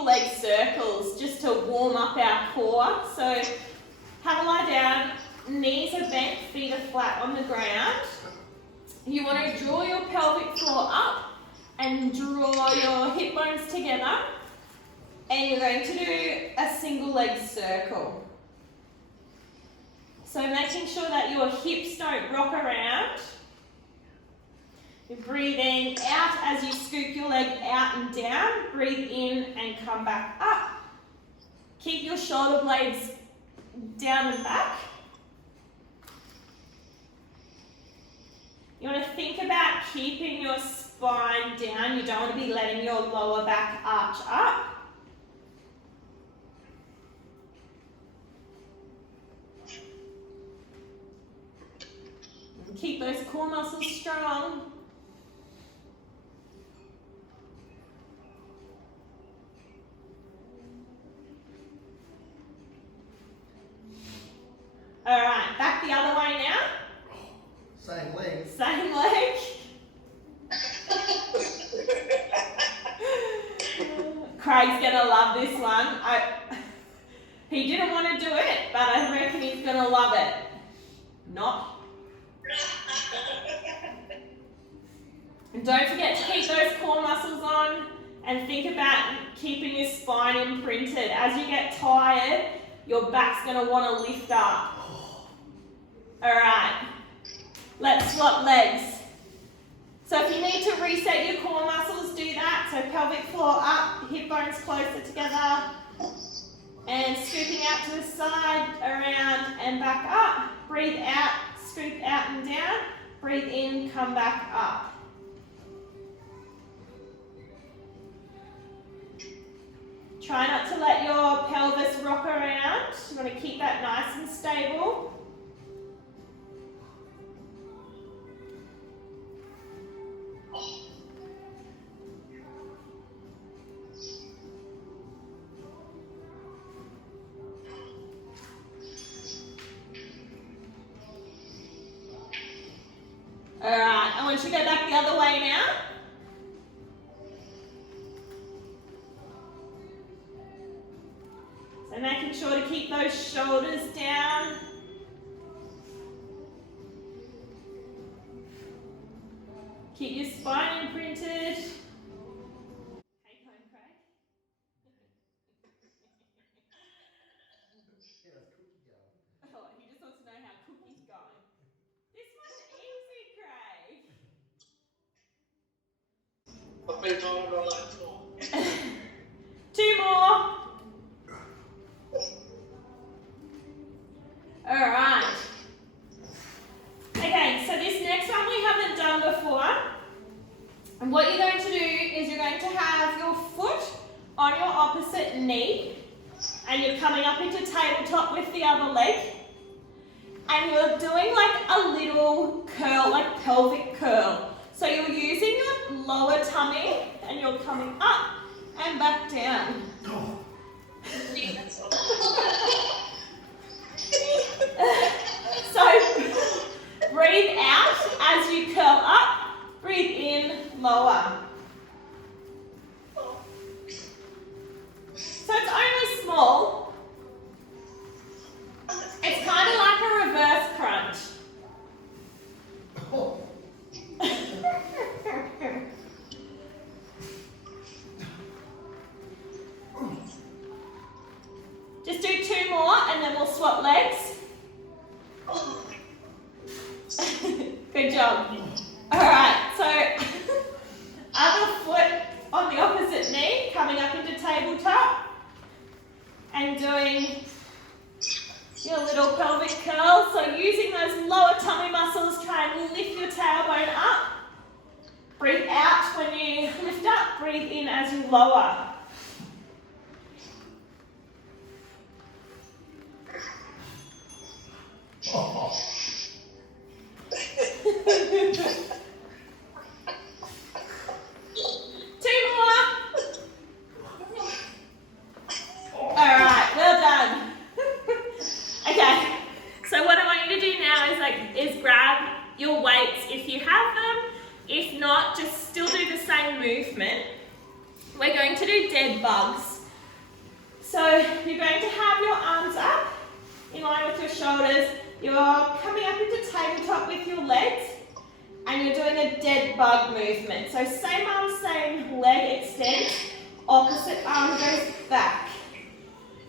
single leg circles just to warm up our core. So have a lie down, knees are bent, feet are flat on the ground. You want to draw your pelvic floor up and draw your hip bones together, and you're going to do a single leg circle. So making sure that your hips don't rock around. You're breathing out as you scoop your leg out and down. Breathe in and come back up. Keep your shoulder blades down and back. You want to think about keeping your spine down. You don't want to be letting your lower back arch up. And keep those core muscles strong. All right, back the other way now. Same leg. Same leg. Craig's gonna love this one. He didn't want to do it, but I reckon he's gonna love it. Not. And don't forget to keep those core muscles on and think about keeping your spine imprinted. As you get tired, your back's gonna want to lift up. All right. Let's swap legs. So if you need to reset your core muscles, do that. So pelvic floor up, hip bones closer together, and scooping out to the side, around and back up. Breathe out, scoop out and down. Breathe in, come back up. Try not to let your pelvis rock around. You want to keep that nice and stable. Alright, I want you to go back the other way now. So making sure to keep those shoulders down. Keep your spine imprinted. Hey, home, Craig. Oh, he just wants to know how cookie's going. This one's easy, Craig. Two more. Alright. Okay, so this next one we haven't done before. And what you're going to do is you're going to have your foot on your opposite knee, and you're coming up into tabletop with the other leg. And you're doing like a little curl, like pelvic curl. So you're using your lower tummy and you're coming up and back down. So breathe out as you curl up, breathe in, lower. So it's only small. It's kind of like a reverse crunch. Just do two more and then we'll swap legs. Good job. Alright, so other foot on the opposite knee, coming up into tabletop and doing your little pelvic curl. So using those lower tummy muscles, try and lift your tailbone up. Breathe out when you lift up, breathe in as you lower. Two more. Alright, well done. Okay, so what I want you to do now is grab your weights if you have them. If not, just still do the same movement. We're going to do dead bugs. So you're going to have your arms up in line with your shoulders. You're coming up into tabletop with your legs, and you're doing a dead bug movement. So same arm, same leg extends, opposite arm goes back.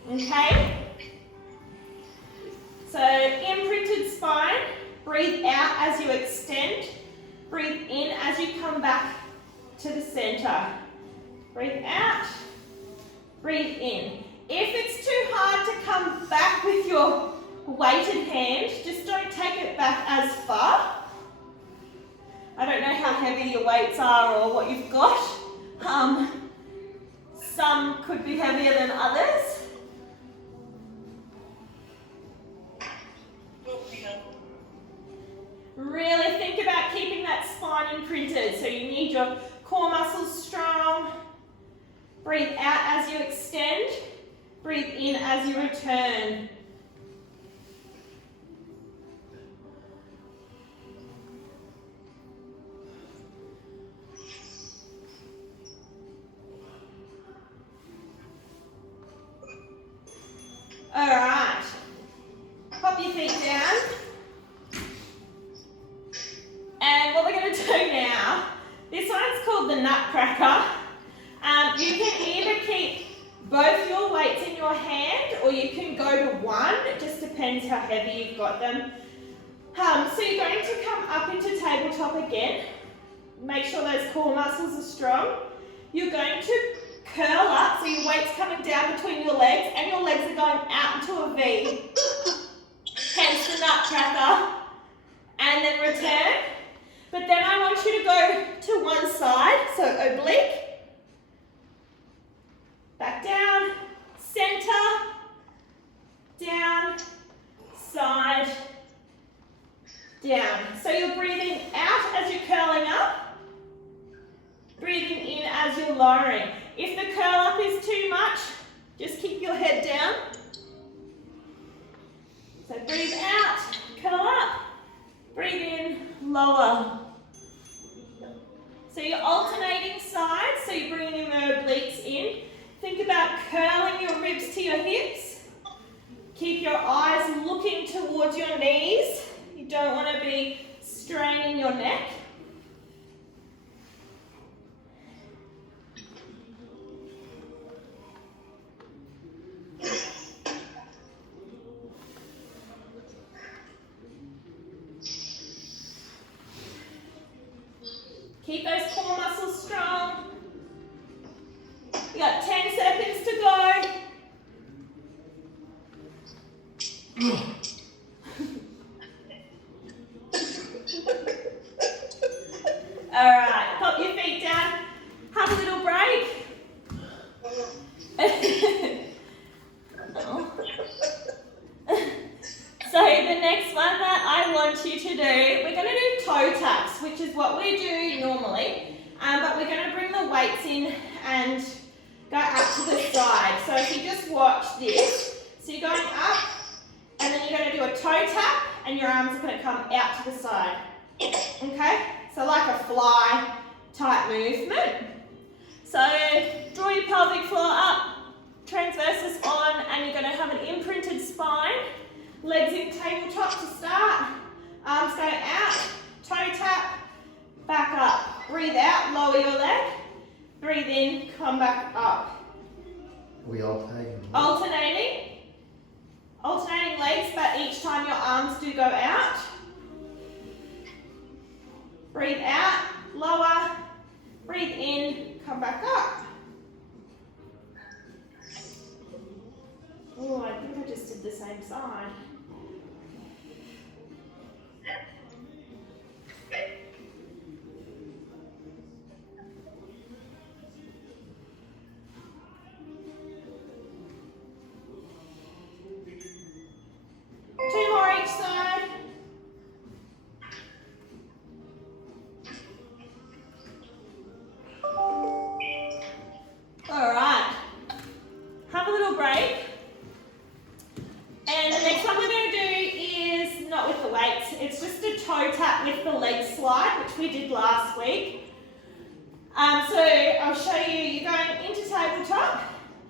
Okay? So imprinted spine, breathe out as you extend, breathe in as you come back to the center. Breathe out, breathe in. If it's too hard to come back with your weighted hand, just don't take it back as far. I don't know how heavy your weights are or what you've got. Some could be heavier than others. Really think about keeping that spine imprinted. So you need your core muscles strong. Breathe out as you extend. Breathe in as you return. All right. Pop your feet down. And what we're going to do now, this one's called the nutcracker. You can either keep both your weights in your hand or you can go to one. It just depends how heavy you've got them. So you're going to come up into tabletop again. Make sure those core muscles are strong. You're going to curl up, so your weight's coming down between your legs and your legs are going out into a V. Hence the nutcracker. And then return. But then I want you to go to one side, so oblique. Back down, center, down, side, down. So you're breathing out as you're curling up, breathing in as you're lowering. If the curl up is too much, just keep your head down. So breathe out, curl up, breathe in, lower. So you're alternating sides, so you're bringing the obliques in. Think about curling your ribs to your hips. Keep your eyes looking towards your knees. You don't want to be straining your neck. Keep those core muscles strong. You got 10 seconds to go. All right, pop your feet down. Have a little break. So the next one that I want you to do, we're going to do toe taps, which is what we do normally, but we're going to bring the weights in and go up to the side. So if you just watch this, so you're going up, and then you're going to do a toe tap, and your arms are going to come out to the side. Okay? So like a fly type movement. So draw your pelvic floor up, transversus on, and you're going to have an imprinted spine. Legs in tabletop to start. Arms go out, toe tap, back up. Breathe out, lower your leg. Breathe in, come back up. We alternating. Alternating legs, but each time your arms do go out. Breathe out, lower. Breathe in, come back up. Oh, I think I just did the same side. Two more each side. All right. Have a little break. And the next one we're going to do is not with the weights. It's just a toe tap with the leg slide, which we did last week. So I'll show you, you're going into tabletop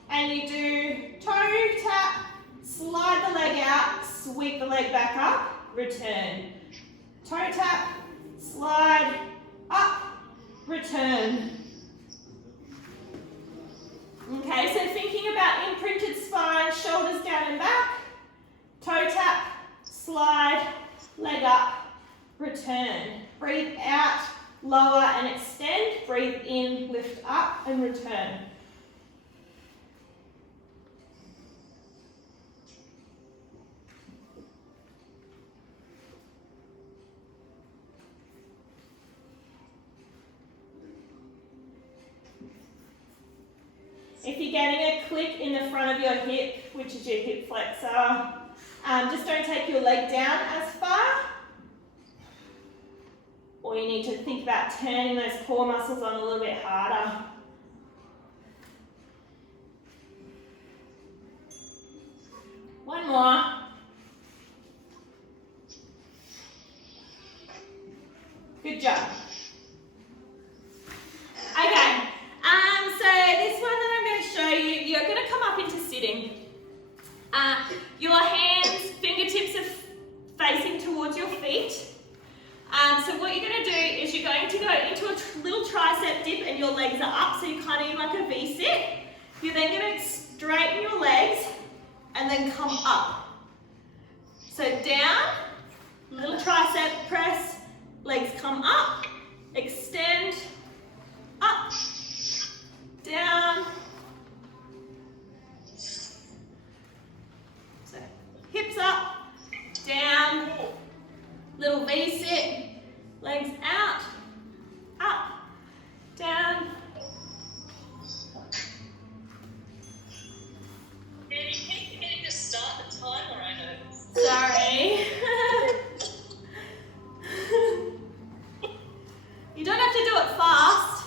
and you do toe sweep the leg back up, return. Toe tap, slide, up, return. Okay, so thinking about imprinted spine, shoulders down and back, toe tap, slide, leg up, return. Breathe out, lower and extend. Breathe in, lift up and return. If you're getting a click in the front of your hip, which is your hip flexor, just don't take your leg down as far. Or you need to think about turning those core muscles on a little bit harder. One more. Good job. Okay, so this one that I'm going to show you, you're going to come up into sitting. Your hands, fingertips are facing towards your feet. So what you're going to do is you're going to go into a little tricep dip and your legs are up, so you're kind of in like a V-sit. You're then going to straighten your legs and then come up. So down, little tricep press, legs come up, extend, up, down. So hips up, down, little V-sit, legs out, up, down. Man, you keep forgetting to start the timer, I know. Sorry. You don't have to do it fast.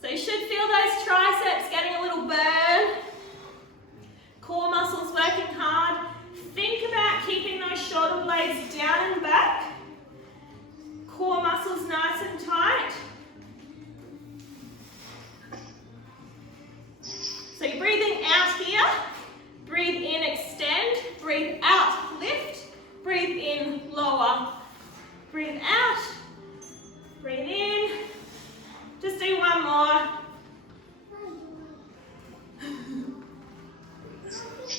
So you should feel those triceps getting a little burn. Core muscles working hard. Think about keeping those shoulder blades down and back. Core muscles nice and tight. So you're breathing out here. Breathe in, extend. Breathe out, lift. Breathe in, lower. Breathe out. Breathe in. Just do one more.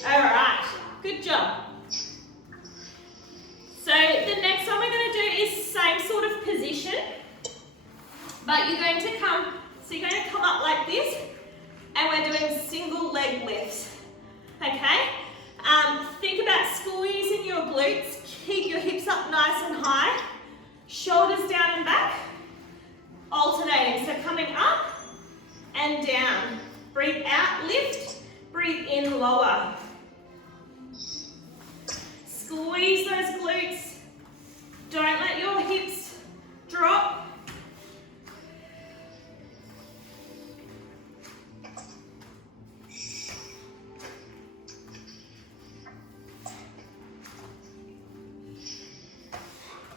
All right, good job. So the next one we're going to do is same sort of position, but you're going to come, so you're going to come up like this, and we're doing single leg lifts, okay? Think about squeezing your glutes, keep your hips up nice and high, shoulders down and back, alternating, so coming up and down. Breathe out, lift, breathe in, lower. Squeeze those glutes. Don't let your hips drop.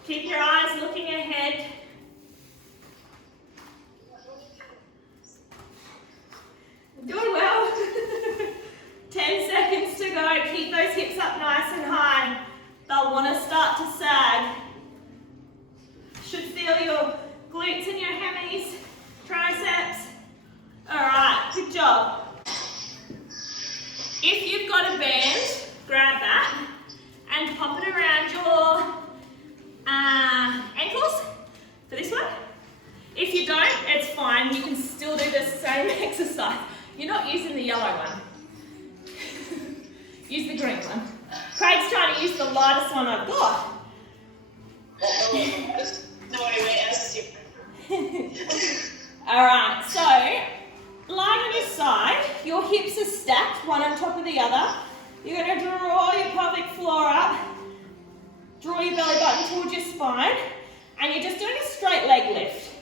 Keep your eyes looking ahead. Doing well. 10 seconds to go. Keep those hips up nice and high. They'll want to start to sag. Should feel your glutes and your hammies, triceps. All right, good job. If you've got a band, grab that and pop it around your ankles for this one. If you don't, it's fine. You can still do the same exercise. You're not using the yellow one. Use the green one. Craig's trying to use the lightest one I've got. No, wait, Alright, so lying on your side, your hips are stacked, one on top of the other. You're going to draw your pelvic floor up, draw your belly button towards your spine, and you're just doing a straight leg lift.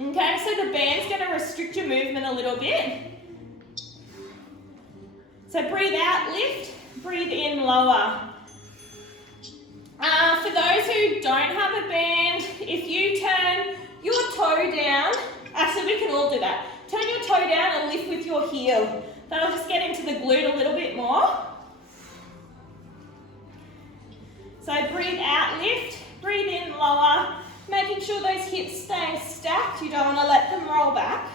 Okay, so the band's going to restrict your movement a little bit. So breathe out, lift, breathe in, lower. For those who don't have a band, if you turn your toe down Actually, we can all do that. Turn your toe down and lift with your heel. That'll just get into the glute a little bit more. So breathe out, lift, breathe in, lower, making sure those hips stay stacked. You don't want to let them roll back.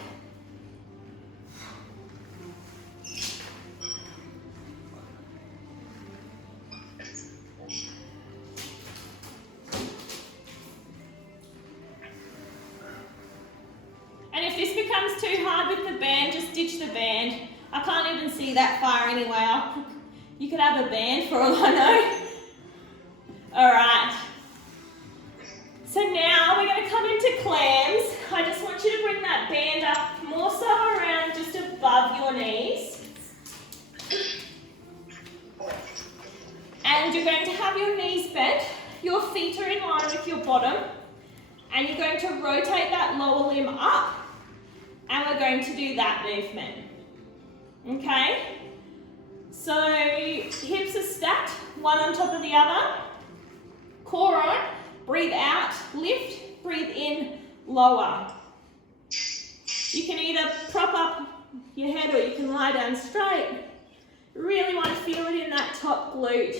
And if this becomes too hard with the band, just ditch the band. I can't even see that far anyway. You could have a band for all I know. All right. So now we're going to come into clams. I just want you to bring that band up more so around just above your knees. And you're going to have your knees bent. Your feet are in line with your bottom. And you're going to rotate that lower limb up. And we're going to do that movement. Okay? So hips are stacked, one on top of the other. Core on, breathe out, lift, breathe in, lower. You can either prop up your head or you can lie down straight. Really want to feel it in that top glute.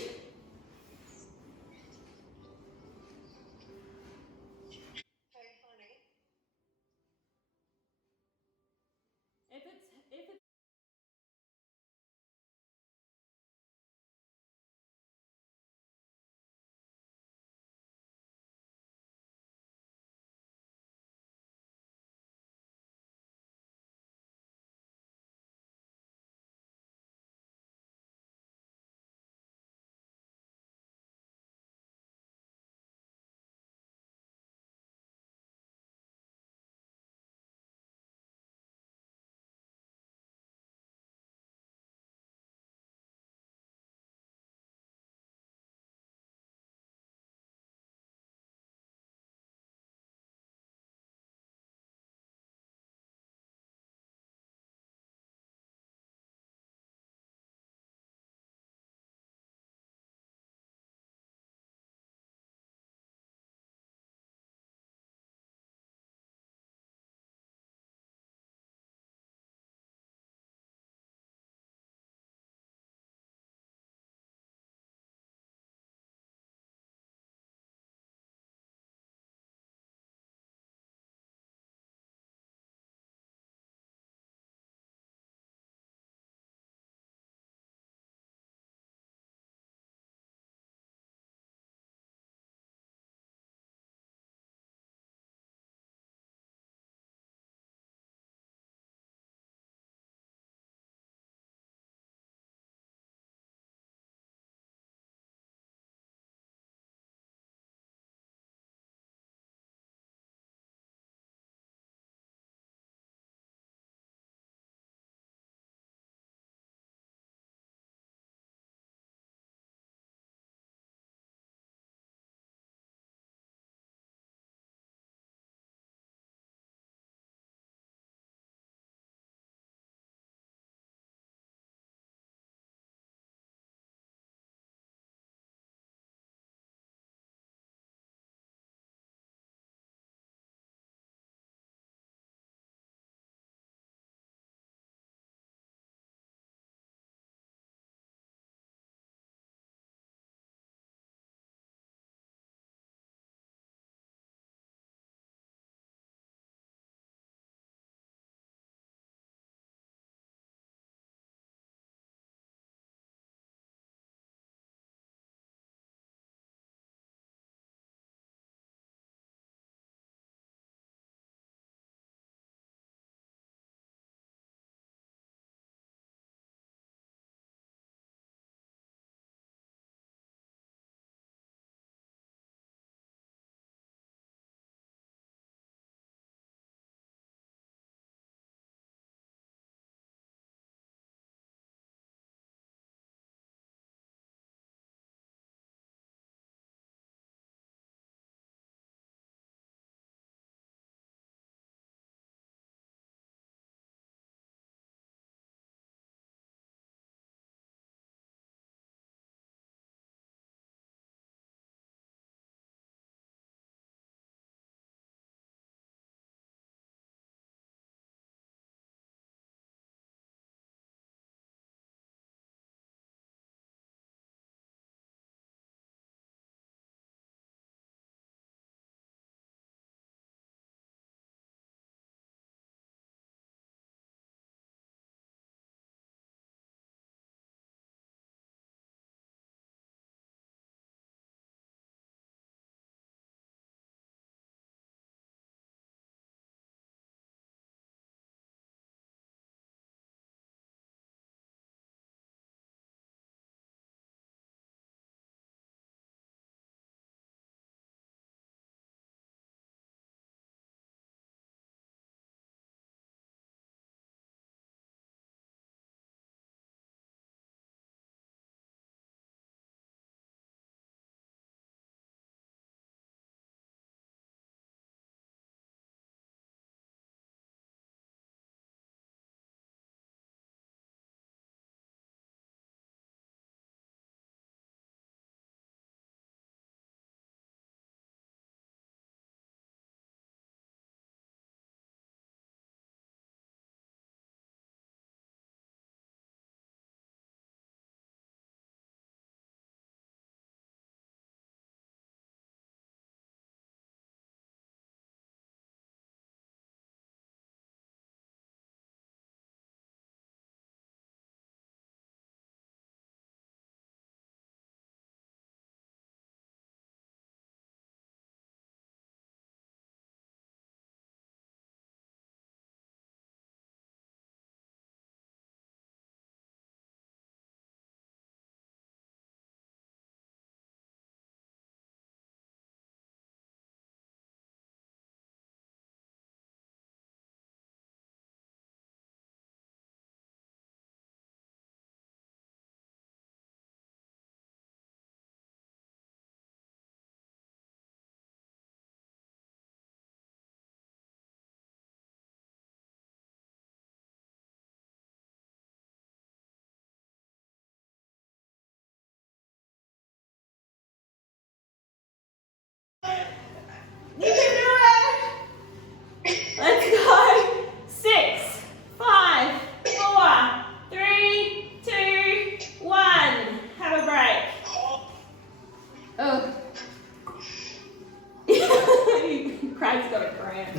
Craig's got a cramp.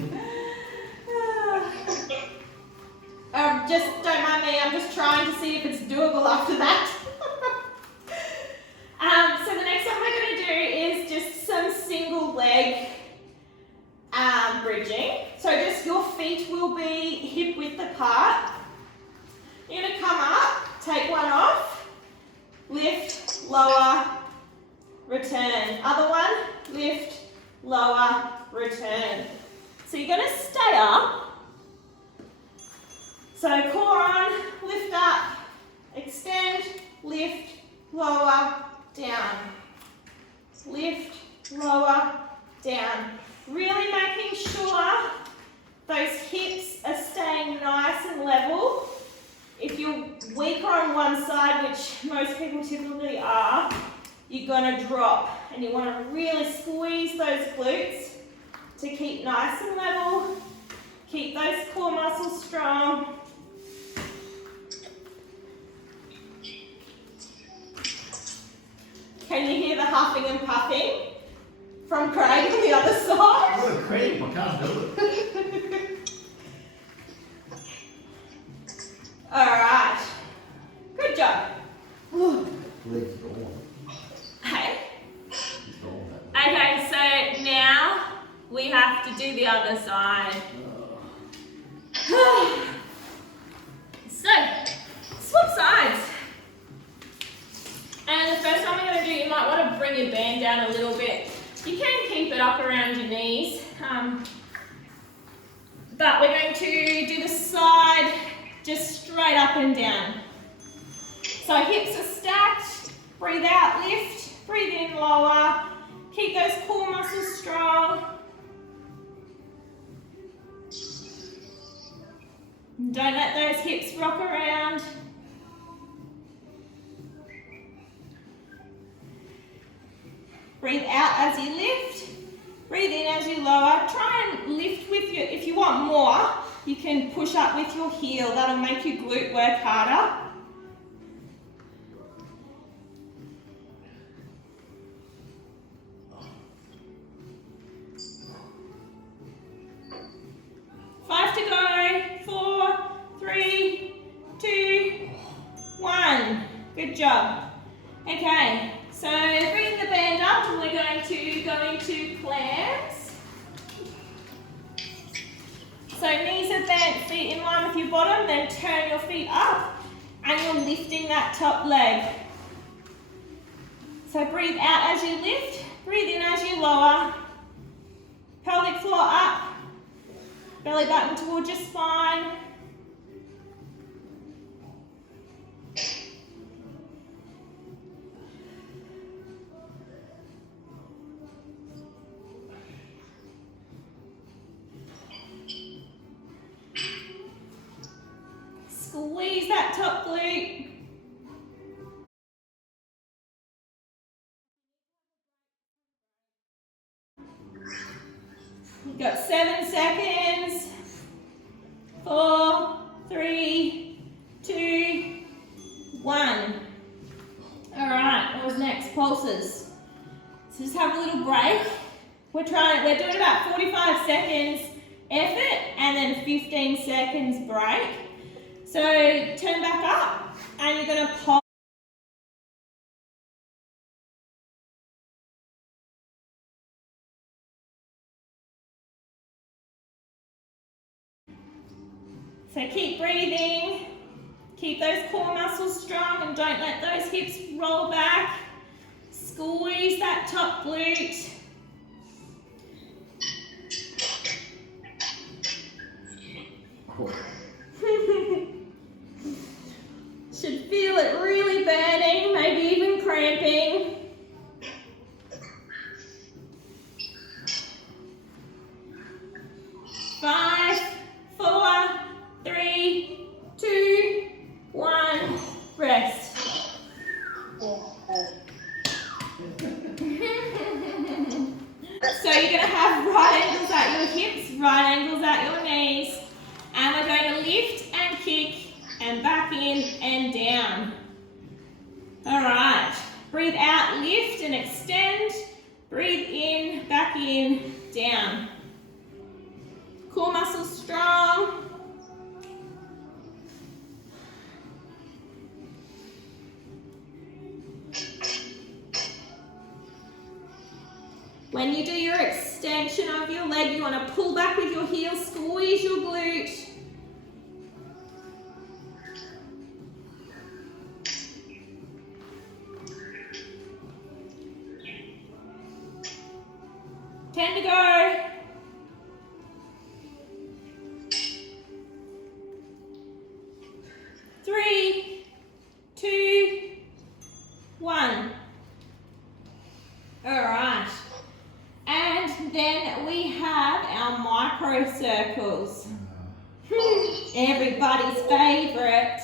Just don't mind me, I'm just trying to see if it's doable after that. So the next one we're going to do is just some single leg bridging. So just your feet will be hip width apart. You're going to come up, take one off, lift, lower, return. Other one, lift, lower, return. So you're going to stay up. So core on, lift up, extend, lift, lower, down. Lift, lower, down. Really making sure those hips are staying nice and level. If you're weaker on one side, which most people typically are, you're going to drop. And you want to really squeeze those glutes to keep nice and level. Keep those core muscles strong. Can you hear the huffing and puffing from Craig on the other side? What a cramp, I can't do it. Alright. Good job. Legs gone. Hey. He's gone that way. Okay, so now we have to do the other side. So, swap sides. And the first one we're going to do, you might want to bring your band down a little bit. You can keep it up around your knees. But we're going to do the side just straight up and down. So hips are stacked. Breathe out, lift. Breathe in, lower. Keep those core muscles strong. Don't let those hips rock around. Breathe out as you lift. Breathe in as you lower. Try and lift with your, if you want more, you can push up with your heel. That'll make your glute work harder. Five to go. 4, 3, 2, 1. Good job. Okay, so bring the band up and we're going to go into clams. So knees are bent, feet in line with your bottom, then turn your feet up and you're lifting that top leg. So breathe out as you lift, breathe in as you lower. Pelvic floor up, belly button towards your spine. Squeeze that top glute. You've got 7 seconds. 4, 3, 2, 1. All right, what was next? Pulses. So just have a little break. We're doing about 45 seconds effort and then 15 seconds break. So turn back up and you're going to pulse. So keep breathing, keep those core muscles strong and don't let those hips roll back. Squeeze that top glute. Should feel it really burning, maybe even cramping. Five, 4, 3, 2, 1. Rest. So you're going to have right angles at your hips, right angles at your knees. And we're going to lift and kick and back in and down. All right. Breathe out, lift and extend. Breathe in, back in, down. sheer extension of your leg. You want to pull back with your heels, squeeze your glute. Ten to go. 3, 2, 1. All right. And then we have our micro circles. Everybody's favorite.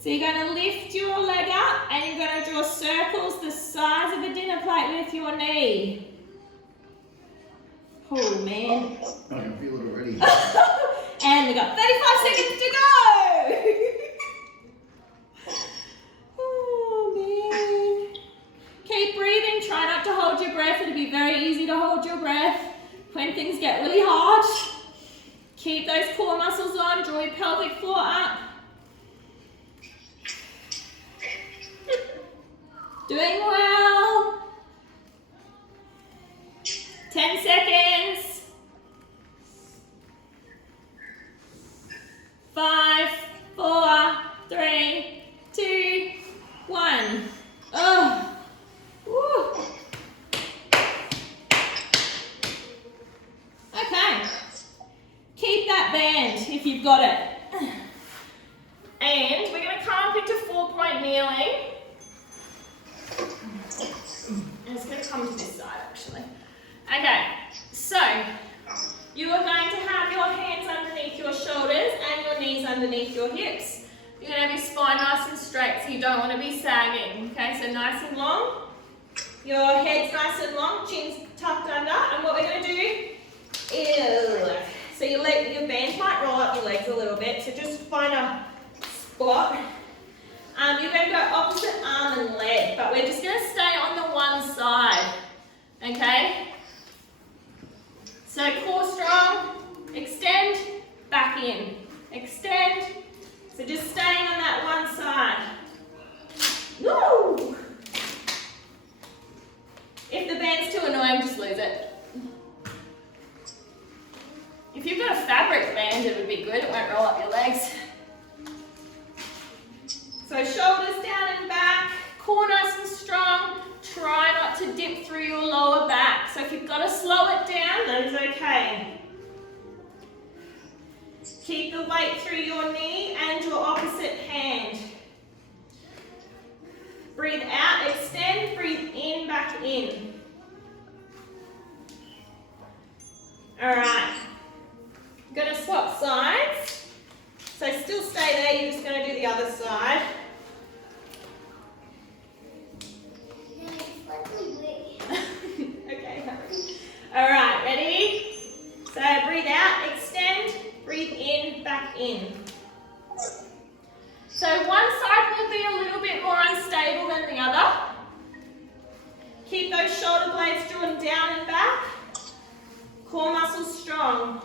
So you're going to lift your leg up and you're going to draw circles the size of a dinner plate with your knee. Oh man. I can feel it already. And we got 35 seconds to go. Oh man. Keep breathing. Try not to hold your breath. It'll be very easy to hold your breath when things get really hard. Keep those core muscles on. Draw your pelvic floor up. Doing well. 10 seconds. 5, 4, 3, 2, 1. Oh. Woo. Okay. Keep that band if you've got it. And we're going to come up into 4-point kneeling. And it's going to come to this side actually. Okay, so you are going to have your hands underneath your shoulders and your knees underneath your hips. You're going to have your spine nice and straight, so you don't want to be sagging. Okay, so nice and long. Your head's nice and long, chin's tucked under. And what we're going to do is, so your bands might roll up your legs a little bit, so just find a spot. You're going to go opposite arm and leg, but we're just going to stay on the one side. Okay? So core strong, extend, back in, extend. So just staying on that one side. Woo! If the band's too annoying, just lose it. If you've got a fabric band, it would be good. It won't roll up your legs. So shoulders down and back, core nice and strong. Try not to dip through your lower back. So if you've got to slow it down, that is okay. Keep the weight through your knee and your opposite hand. Breathe out, extend, breathe in, back in. All right. I'm going to swap sides. So still stay there, you're just going to do the other side. Okay, all right, ready? So breathe out, extend, breathe in, back in. So one side will be a little bit more unstable than the other. Keep those shoulder blades drawn down and back. Core muscles strong.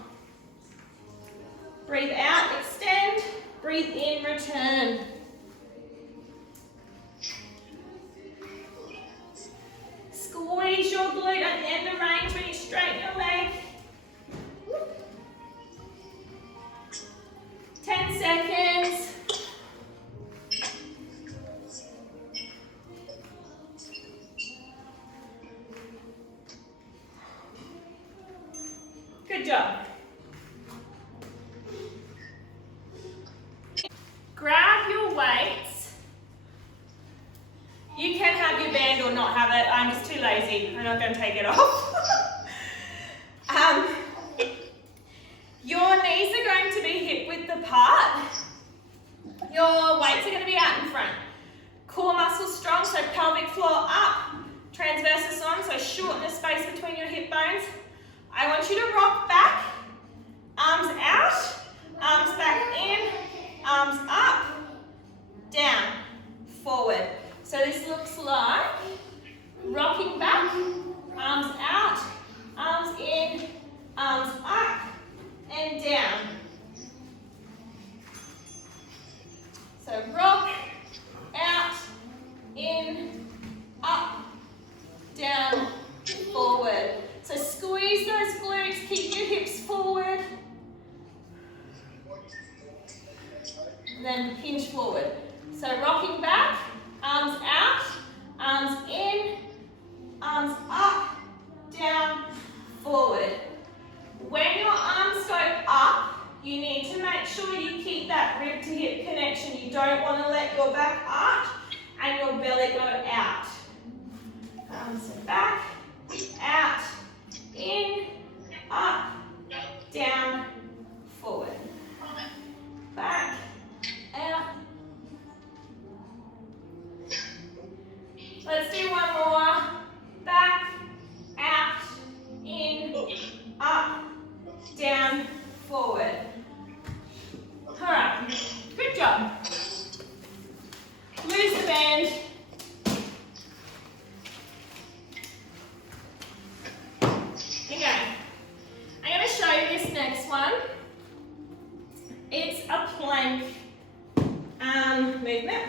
Breathe out, extend, breathe in, return. Squeeze your glute at the end of range when you straighten your leg. 10 seconds. Good job. Grab your weights. You can have your band or not have it. I'm just too lazy. I'm not going to take it off. Your knees are going to be hip width apart. Your weights are going to be out in front. Core muscles strong, so pelvic floor up. Transversus on, so shorten the space between your hip bones. I want you to rock back. Arms out. Arms back in. Arms up. Down. Forward. So this looks like rocking back. Arms out. Arms in. Arms up. And down. So rock, out, in, up, down, forward. So and hinge forward. So rocking back, arms out, arms in, arms up, down, forward. When your arms go up, you need to make sure you keep that rib to hip connection. You don't want to let your back arch and your belly go out. Arms back, out, in, up, down, forward. Back, out. Let's do one more. Back, out, in, up, down, forward. Alright, good job. Lose the band. Okay, I'm going to show you this next one. It's a plank movement.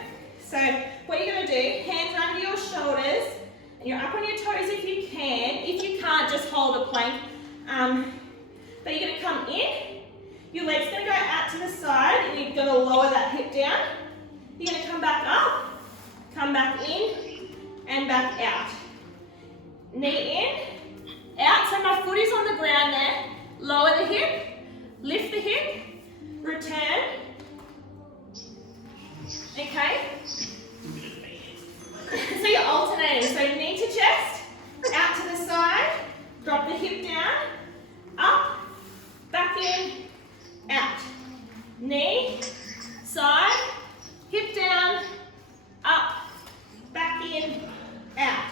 So what you're going to do, hands under your shoulders, and you're up on your toes if you can. If you can't, just hold a plank. But you're going to come in, your leg's going to go out to the side, and you're going to lower that hip down. You're going to come back up, come back in, and back out. Knee in, out, so my foot is on the ground there. Lower the hip, lift the hip, return. Okay? So you're alternating. So knee to chest, out to the side, drop the hip down, up, back in, out. Knee, side, hip down, up, back in, out.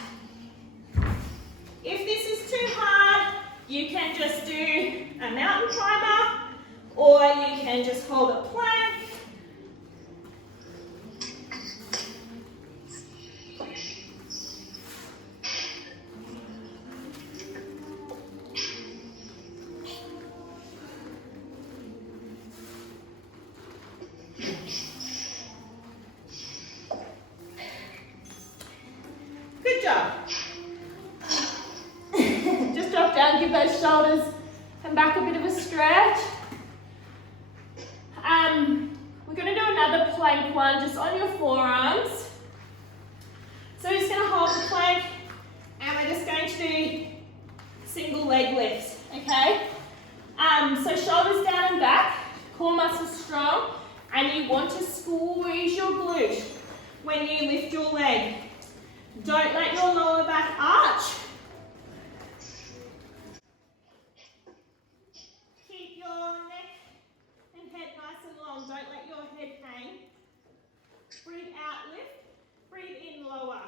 If this is too hard, you can just do a mountain climber, or you can just hold a plank. Good job. Just drop down, give those shoulders and back a bit of a stretch. We're going to do another plank one just on your forearms. So we're just going to hold the plank and we're just going to do single leg lifts, okay? So shoulders down and back, core muscles strong, and you want to squeeze your glute when you lift your leg. Don't let your lower back arch. Keep your neck and head nice and long. Don't let your head hang. Breathe out, lift. Breathe in, lower.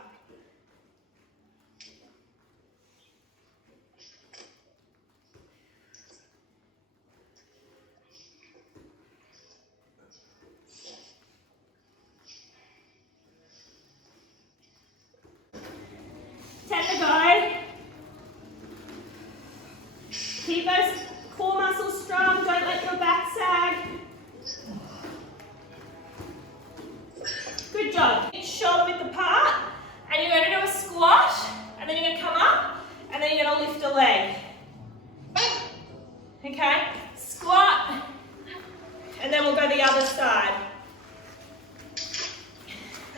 Tap the guide. Keep those core muscles strong. Don't let your back sag. Good job. Shoulder width apart. And you're going to do a squat. And then you're going to come up. And then you're going to lift a leg. Okay? Squat. And then we'll go the other side.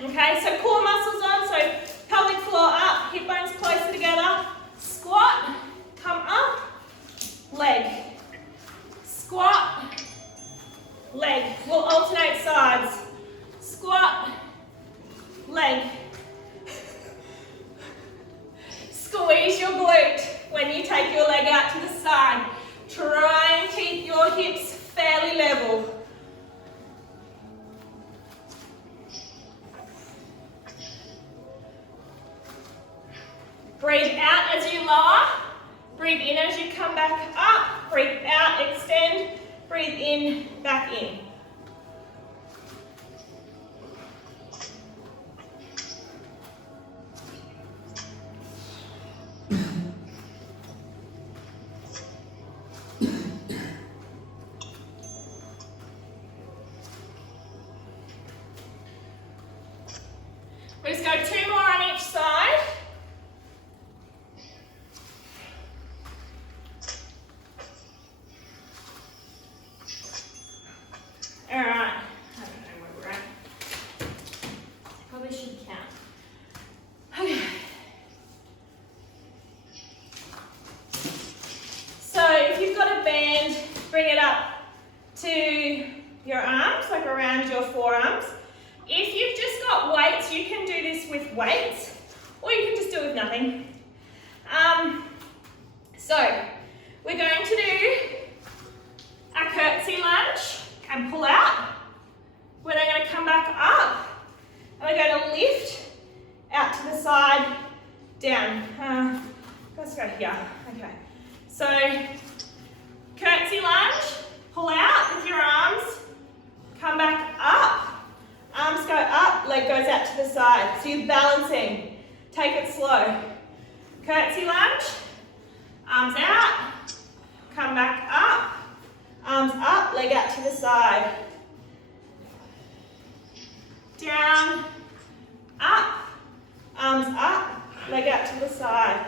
Okay? So core muscles on. So pelvic floor up. Hip bones closer together. Squat. Come up. Leg. Squat. Leg. We'll alternate sides. Squat. Leg. Squeeze your glute when you take your leg out to the side. Try and keep your hips fairly level. Breathe out as you lower. Breathe in as you come back up. Breathe out, extend. Breathe in, back in. We just go 2 more on each side. bring it up to your arms, like around your forearms. If you've just got weights, you can do this with weights, or you can just do it with nothing. So we're going to do a curtsy lunge and pull out. We're then going to come back up, and we're going to lift out to the side, down. Let's go here. Okay. So curtsy lunge, pull out with your arms, come back up. Arms go up, leg goes out to the side. So you're balancing. Take it slow. Curtsy lunge, arms out, come back up, arms up, leg out to the side. Down, up, arms up, leg out to the side.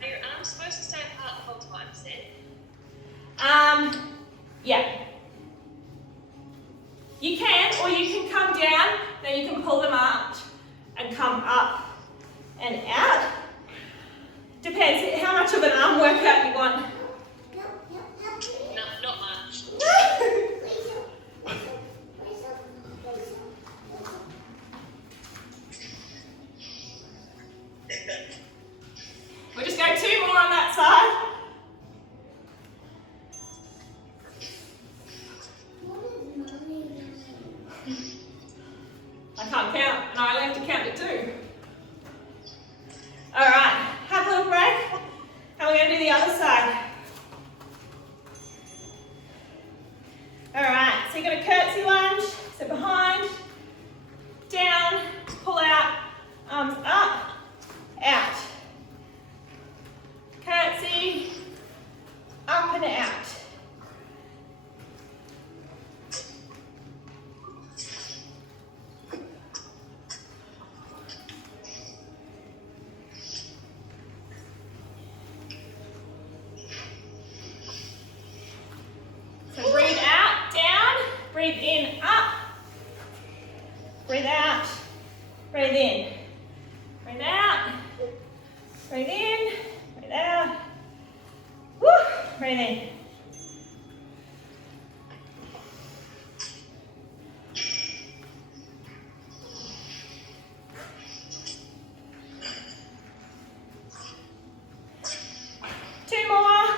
Are your arms supposed to stay apart the whole time, Sid? Yeah. You can, or you can come down, then you can pull them up and come up and out. Depends how much of an arm workout you want. No, not much. We'll just go 2 more on that side. I can't count, and I only have to count to 2. All right, have a little break, and we're going to do the other side. All right, so you're going to curtsy lunge, so behind, down, pull out, arms up, out. Curtsy, up and out. So breathe out, down, breathe in, up. Breathe out, breathe in. Breathe out, breathe in, breathe out. Woo, breathe in. Two more.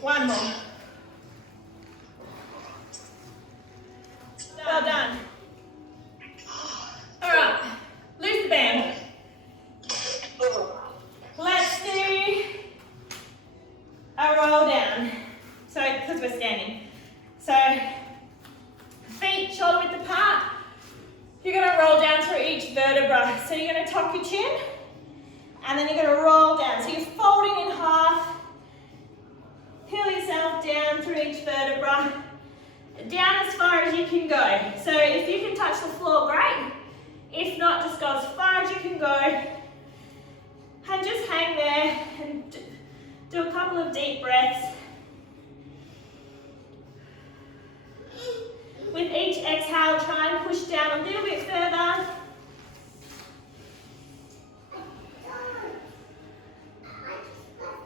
One more. Well done. All right, loose the band. Let's do a roll down. So, because we're standing. So, feet shoulder width apart. You're going to roll down through each vertebra. So you're going to tuck your chin, and then you're going to roll down. So you're folding in half. Peel yourself down through each vertebra, down as far as you can go. So if you can touch the floor, great. If not, just go as far as you can go. And just hang there and do a couple of deep breaths. With each exhale, try and push down a little bit further.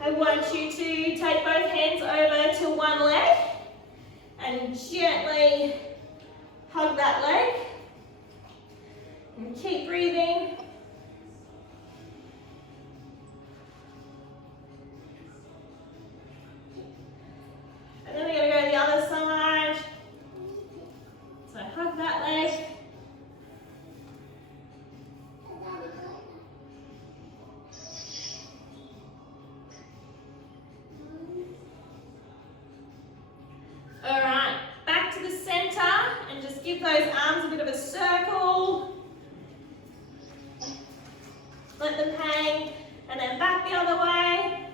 I want you to take both hands over to one leg and gently hug that leg. And keep breathing. And then we're going to go to the other side. So hug that leg. All right, back to the center and just give those arms a bit of a circle. Let them hang, and then back the other way.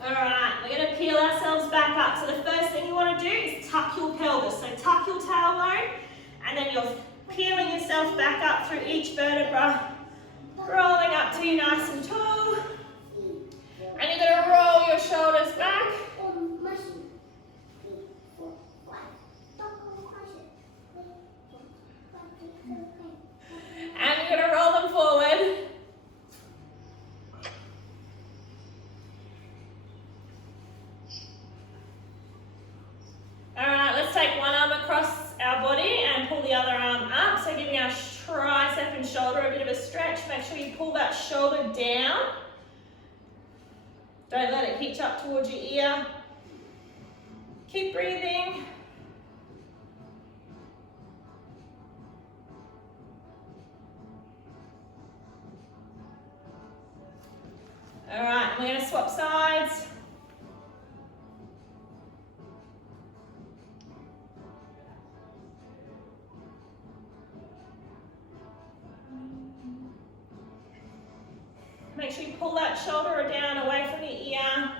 All right, we're going to peel ourselves back up. So the first thing you want to do is tuck your pelvis. So tuck your tailbone, and then you're peeling yourself back up through each vertebra, rolling up till you're nice and tall. And you're going to roll your shoulders back. shoulder a bit of a stretch. Make sure you pull that shoulder down. Don't let it hitch up towards your ear. Keep breathing. All right, and we're going to swap sides. Make sure you pull that shoulder down away from your ear.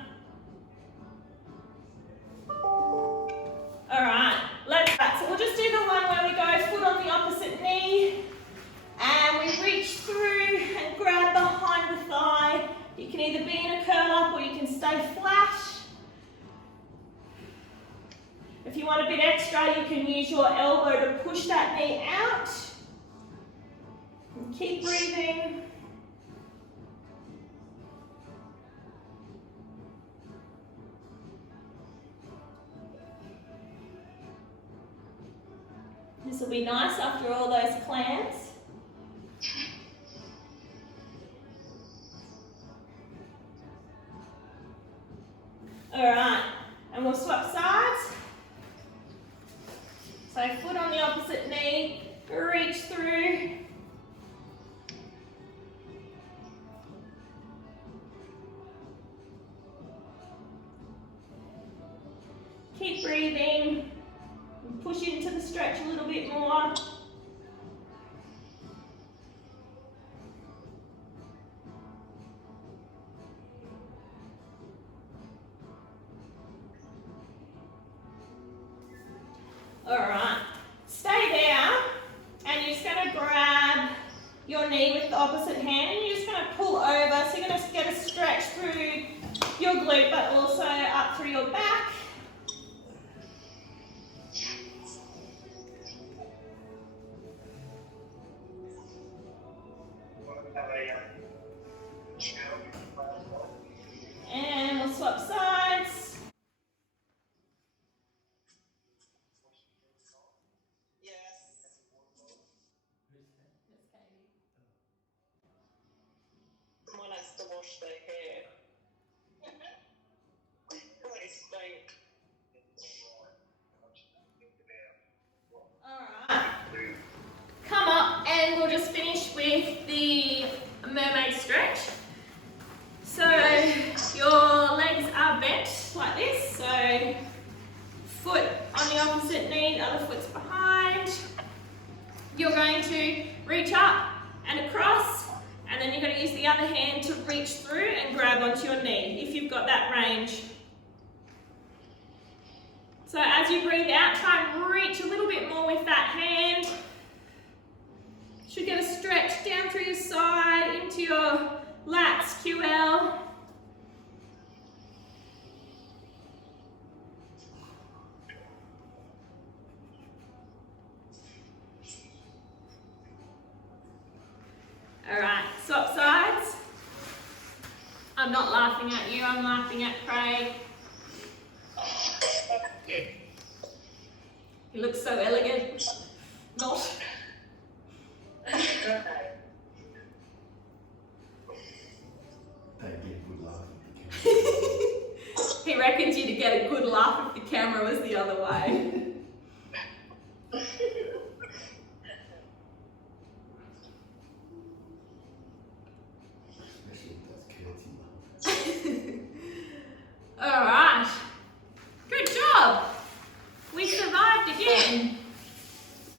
All right, so we'll just do the one where we go foot on the opposite knee and we reach through and grab behind the thigh. You can either be in a curl up or you can stay flat. If you want a bit extra, you can use your elbow to push that knee out. And keep breathing. This will be nice after all those clams. All right, and we'll swap sides. So foot on the opposite knee, reach through. Keep breathing. Push into the stretch a little bit more. All right, stay there, and you're just going to grab your knee with the opposite hand, and you're just going to pull over, so you're going to get a stretch through your glute, but also up through your back. And we'll swap sides. Someone has to wash their hair. They stink. Alright. Come up and we'll just finish with the mermaid stretch. So your legs are bent like this. So foot on the opposite knee, the other foot's behind. You're going to reach up and across, and then you're going to use the other hand to reach through and grab onto your knee if you've got that range. So as you breathe out, try and reach a little bit more with that hand. Should get a stretch down through your side into your lats, QL. All right, swap sides. I'm not laughing at you, I'm laughing at Craig. He looks so elegant. Not. They get a good laugh. He reckons you to get a good laugh if the camera was the other way.